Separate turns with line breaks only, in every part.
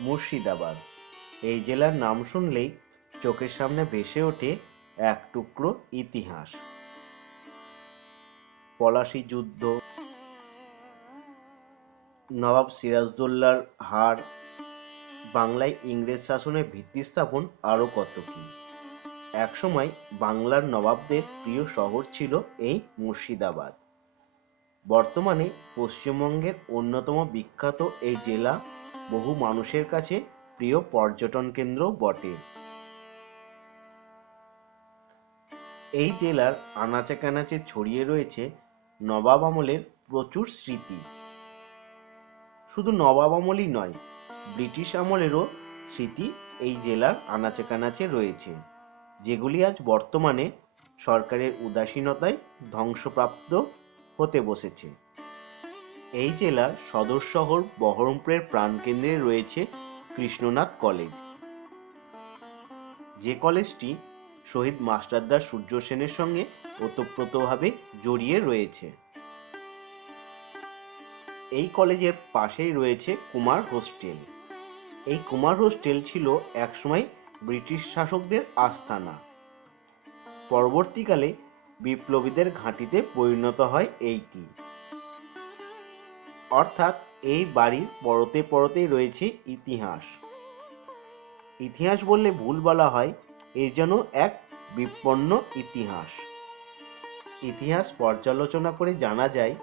মুর্শিদাবাদ। এই জেলার নাম শুনলেই চোখের সামনে ভেসে ওঠে এক টুকরো ইতিহাস। পলাশী যুদ্ধ, নবাব সিরাজদৌল্লার হার, বাংলায় ইংরেজ শাসনের ভিত্তি স্থাপন আরও কত কি? একসময় বাংলার নবাবদের প্রিয় শহর ছিল এই মুর্শিদাবাদ। বর্তমানে পশ্চিমবঙ্গের অন্যতম বিখ্যাত এই জেলা বহু মানুষের কাছে প্রিয় পর্যটন কেন্দ্র বটে। এই জেলার আনাচে কানাচে ছড়িয়ে রয়েছে নবাব আমলের প্রচুর স্মৃতি। শুধু নবাব আমলই নয়, ব্রিটিশ আমলেরও স্মৃতি এই জেলার আনাচে কানাচে রয়েছে, যেগুলি আজ বর্তমানে সরকারের উদাসীনতায় ধ্বংসপ্রাপ্ত হতে বসেছে। এই জেলার সদর শহর বহরমপুরের প্রাণকেন্দ্রে রয়েছে কৃষ্ণনাথ কলেজ। যে কলেজটি শহীদ মাস্টারদা সূর্য সেনের সঙ্গে ওতপ্রোতভাবে জড়িয়ে রয়েছে। এই কলেজের পাশেই রয়েছে কুমার হোস্টেল। এই কুমার হোস্টেল ছিল একসময় ব্রিটিশ শাসকদের আস্থানা পরবর্তীকালে বিপ্লবীদের ঘাঁটিতে পরিণত হয় এইটি অর্থাৎ এই বাড়ির পরতে পরতেই রয়েছে ইতিহাস। ইতিহাস বললে ভুল বলা হয়, এ যেন এক বিপন্ন ইতিহাস। ইতিহাস পর্যালোচনা করে জানা যায়,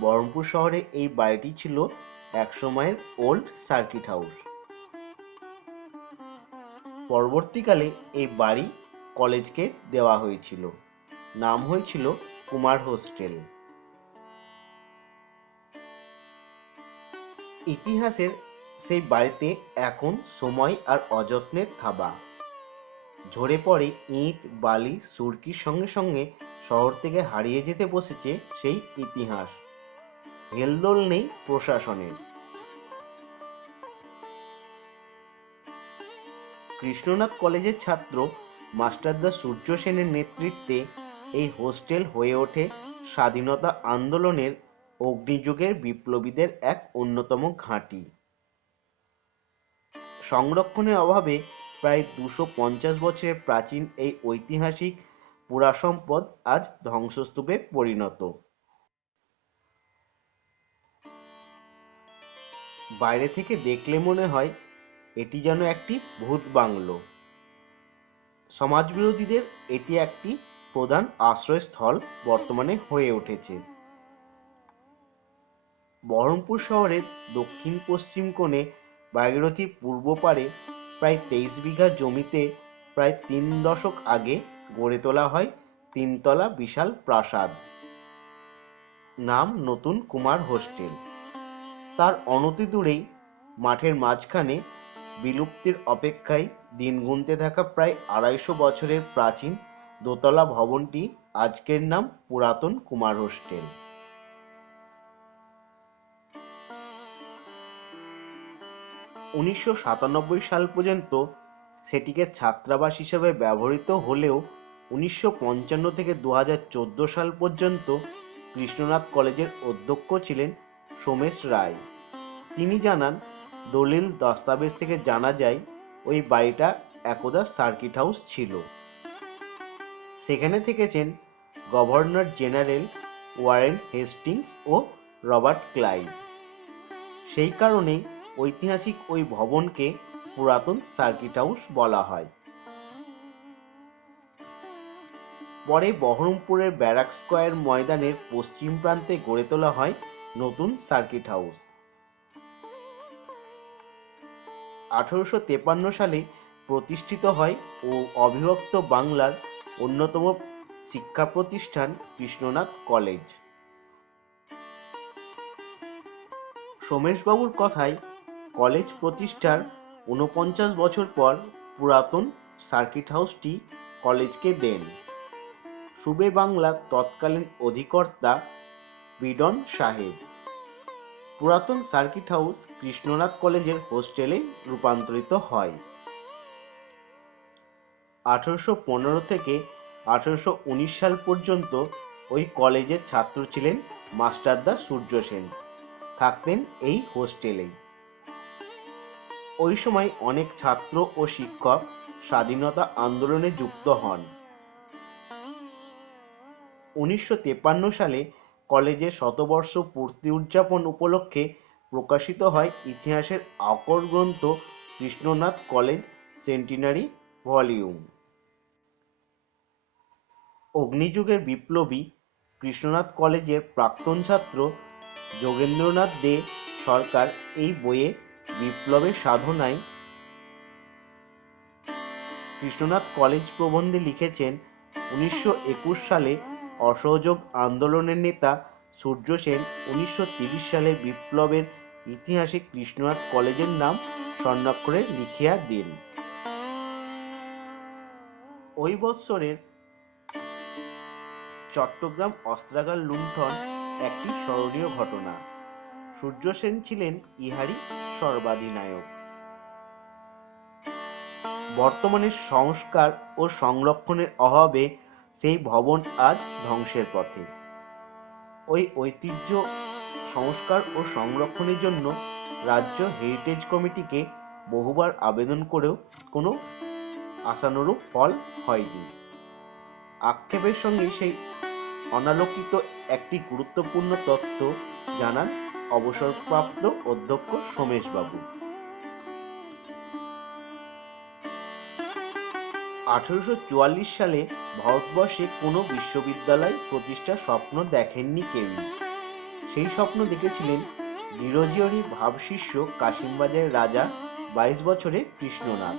বহরমপুর শহরে এই বাড়িটি ছিল একসময়ের ওল্ড সার্কিট হাউস। পরবর্তীকালে এই বাড়ি কলেজকে দেওয়া হয়েছিল। নাম হয়েছিল কুমার হোস্টেল। ইতিহাসের সেই বাড়িতে এখন সময় আর যত্নের থাবা। ঝরে পড়ে ইট, বালি, সুরকির সঙ্গে সঙ্গে শহর থেকে হারিয়ে যেতে বসেছে সেই ইতিহাস। হেলদোল নেই প্রশাসনের। কৃষ্ণনাথ কলেজের ছাত্র মাস্টারদা সূর্য সেনের নেতৃত্বে এই হোস্টেল হয়ে ওঠে স্বাধীনতা আন্দোলনের অগ্নিযুগের বিপ্লবীদের এক অন্যতম ঘাঁটি। সংরক্ষণের অভাবে প্রায় দুশো পঞ্চাশ বছরের প্রাচীন এই ঐতিহাসিক পুরাসম্পদ আজ ধ্বংসস্তূপে পরিণত। বাইরে থেকে দেখলে মনে হয় এটি যেন একটি ভূত বাংলো। সমাজবিরোধীদের এটি একটি প্রধান আশ্রয়স্থল বর্তমানে হয়ে উঠেছে। বহরমপুর শহরের দক্ষিণ পশ্চিম কোণে ভাগীরথীর পূর্ব পারে প্রায় তেইশ বিঘা জমিতে প্রায় তিন দশক আগে গড়ে তোলা হয় তিনতলা বিশাল প্রাসাদ। নাম নতুন কুমার হোস্টেল। তার অনতি দূরেই মাঠের মাঝখানে বিলুপ্তির অপেক্ষায় দিন গুনতে থাকা প্রায় আড়াইশো বছরের প্রাচীন দোতলা ভবনটি আজকের নাম পুরাতন কুমার হোস্টেল। উনিশশো সাতানব্বই সাল পর্যন্ত সেটিকে ছাত্রাবাস হিসেবে ব্যবহৃত হলেও উনিশশো পঞ্চান্ন থেকে দু হাজার চোদ্দ সাল পর্যন্ত কৃষ্ণনাথ কলেজের অধ্যক্ষ ছিলেন সোমেশ রায়। তিনি জানান, দলিল দস্তাবেজ থেকে জানা যায়, ওই বাড়িটা একদা সার্কিট হাউস ছিল। সেখানে থেকেছেন গভর্নর জেনারেল ওয়ারেন হেস্টিংস ও রবার্ট ক্লাইভ। সেই কারণেই ঐতিহাসিক ওই ভবনকে পুরাতন সার্কিট হাউস বলা হয়। পরে বহরমপুরের ব্যারাক স্কোয়ার ময়দানের পশ্চিম প্রান্তে গড়ে তোলা হয় নতুন সার্কিট হাউস আঠারোশো তেপান্ন সালে প্রতিষ্ঠিত হয় ও অবিভক্ত বাংলার অন্যতম শিক্ষা প্রতিষ্ঠান কৃষ্ণনাথ কলেজ। সোমেশবাবুর কথায় কলেজ প্রতিষ্ঠার ঊনপঞ্চাশ বছর পর পুরাতন সার্কিট হাউসটি কলেজকে দেন। সুবে বাংলার তৎকালীন অধিকর্তা বিডন সাহেব। পুরাতন সার্কিট হাউস কৃষ্ণনাথ কলেজের হোস্টেলে রূপান্তরিত হয়। আঠারোশো পনেরো থেকে আঠারোশো উনিশ সাল পর্যন্ত ওই কলেজের ছাত্র ছিলেন মাস্টারদা সূর্য সেন। থাকতেন এই হোস্টেলেই। ওই সময় অনেক ছাত্র ও শিক্ষক স্বাধীনতা আন্দোলনে যুক্ত হন। উনিশশো সালে কলেজের শতবর্ষ পূর্তি উদযাপন উপলক্ষে প্রকাশিত হয় ইতিহাসের আকর গ্রন্থ কৃষ্ণনাথ কলেজ সেন্টিনারি ভলিউম। অগ্নিযুগের বিপ্লবী কৃষ্ণনাথ কলেজের প্রাক্তন ছাত্র যোগেন্দ্রনাথ দে সরকার এই বইয়ে বিপ্লবের সাধনায় কৃষ্ণনাথ কলেজ প্রবন্ধে লিখেছেন, উনিশশো একুশ সালে অসহযোগ আন্দোলনের নেতা সূর্য সেন উনিশশো সালে বিপ্লবের ইতিহাসে কৃষ্ণনাথ কলেজের নাম স্বর্ণাক্ষরে লিখিয়া দেন। ওই বৎসরের চট্টগ্রাম অস্ত্রাগার লুণ্ঠন একটি স্মরণীয় ঘটনা। সূর্য সেন ছিলেন ইহারই সর্বাধিনায়ক। বর্তমানে সংস্কার ও সংরক্ষণের অভাবে সেই ভবন আজ ধ্বংসের পথে। ওই ঐতিহ্য সংস্কার ও সংরক্ষণের জন্য রাজ্য হেরিটেজ কমিটিকে বহুবার আবেদন করেও কোনো আশানুরূপ ফল হয়নি। আক্ষেপের সঙ্গে সেই অনালোকিত একটি গুরুত্বপূর্ণ তথ্য জানান অবসরপ্রাপ্ত অধ্যক্ষ সোমেশবাবু। আঠারোশো চুয়াল্লিশ সালে ভারতবর্ষে কোনো বিশ্ববিদ্যালয় প্রতিষ্ঠার স্বপ্ন দেখেননি কেউই সেই স্বপ্ন দেখেছিলেন নিরজিয়রী ভাবশিষ্য কাশিমবাজারের রাজা বাইশ বছরের কৃষ্ণনাথ।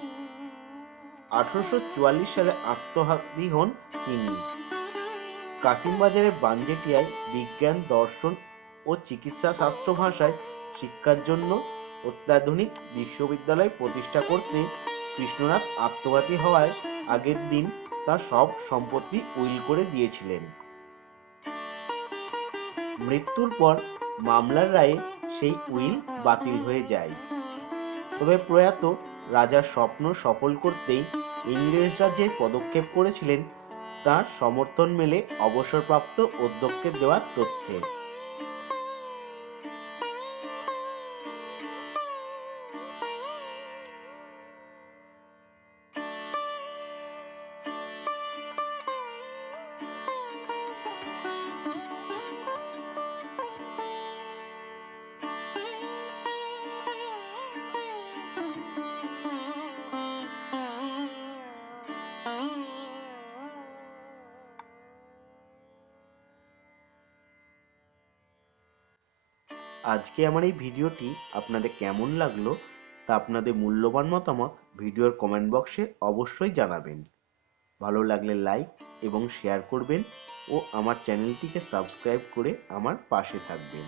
আঠারোশো চুয়াল্লিশ সালে আত্মঘাতী হন তিনি। কাশিমবাজারের বাঞ্জেটিয়ায় বিজ্ঞান, দর্শন ও চিকিৎসা শাস্ত্র ভাষায় শিক্ষার জন্য অত্যাধুনিক বিশ্ববিদ্যালয় প্রতিষ্ঠা করতে কৃষ্ণনাথ আত্মঘাতী হওয়ায় আগের দিন তার সব সম্পত্তি উইল করে দিয়েছিলেন। মৃত্যুর পর মামলার রায়ে সেই উইল বাতিল হয়ে যায়। তবে প্রয়াত রাজার স্বপ্ন সফল করতেই ইংরেজরা যে পদক্ষেপ করেছিলেন তার সমর্থন মেলে অবসরপ্রাপ্ত অধ্যক্ষের দেওয়া তথ্যে। আজকে আমার এই ভিডিওটি আপনাদের কেমন লাগল তা আপনাদের মূল্যবান মতামত ভিডিওর কমেন্ট বক্সে অবশ্যই জানাবেন। ভালো লাগলে লাইক এবং শেয়ার করবেন ও আমার চ্যানেলটিকে সাবস্ক্রাইব করে আমার পাশে থাকবেন।